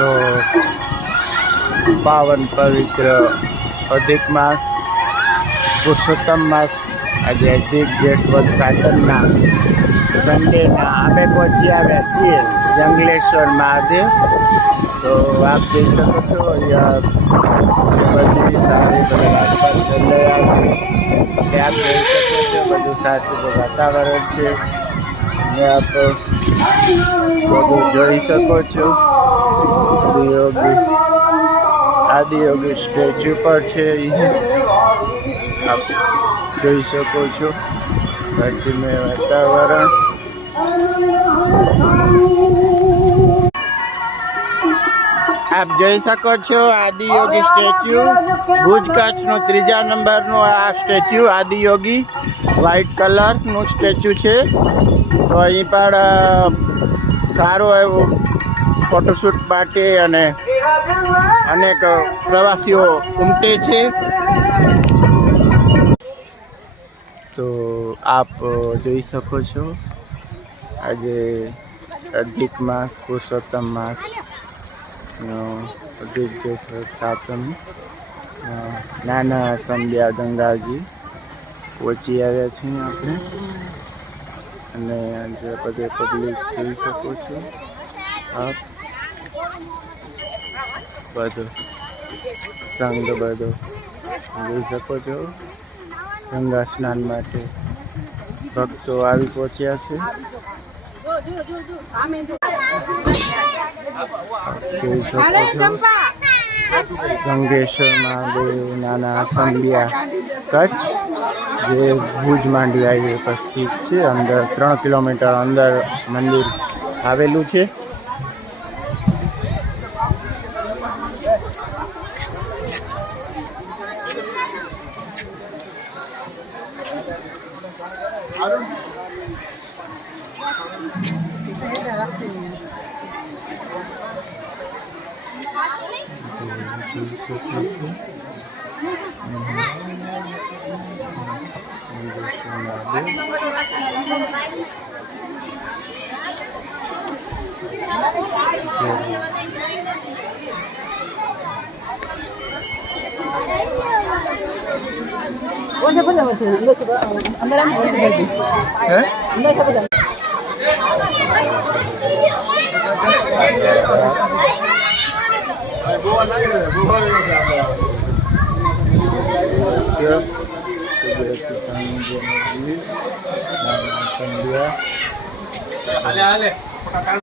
तो पावन पवित्र अधिक मास पुरुषोत्तम मास आज अधिक जेठ वध सातमना संडे आमे पहुंची आव्या छीए जंगलेश्वर महादेव। तो आप देख सको छो बड़ी सारी आप देख सको छो बधु साचुं वातावरण है। आप बधु जोई सको छो आदियोगी स्टेच्यू पर है आप જોઈ શકો છો બાજુમાં વાતાવરણ। આપ જોઈ શકો છો આદિયોગી સ્ટેચ્યુ ભુજ કચ્છનું 3જા નંબરનું આ સ્ટેચ્યુ આદિયોગી વ્હાઇટ કલરનું સ્ટેચ્યુ છે। તો અહીં પણ સારો એવો ફોટોશૂટ માટે અને અનેક પ્રવાસીઓ ઉમટે છે। तो आप જોઈ શકો છો आज अधिक मास पुरुषोत्तम मास अधिक जेठ सातम नाना संध्या गंगाजी पहुंची आव्या छे आपणे अने आज बधे पब्लिक જોઈ શકો છો आप बधो संग बधो જોઈ શકો છો। गंगा स्नान माटे भक्तो आवी पहोंच्या छे। गंगेश्वर महादेव नाना संबिया कच्छ जे भुज मांडवी हाईवे पर स्थित छे। अंदर 3 किलोमीटर अंदर मंदिर आवेलू छे।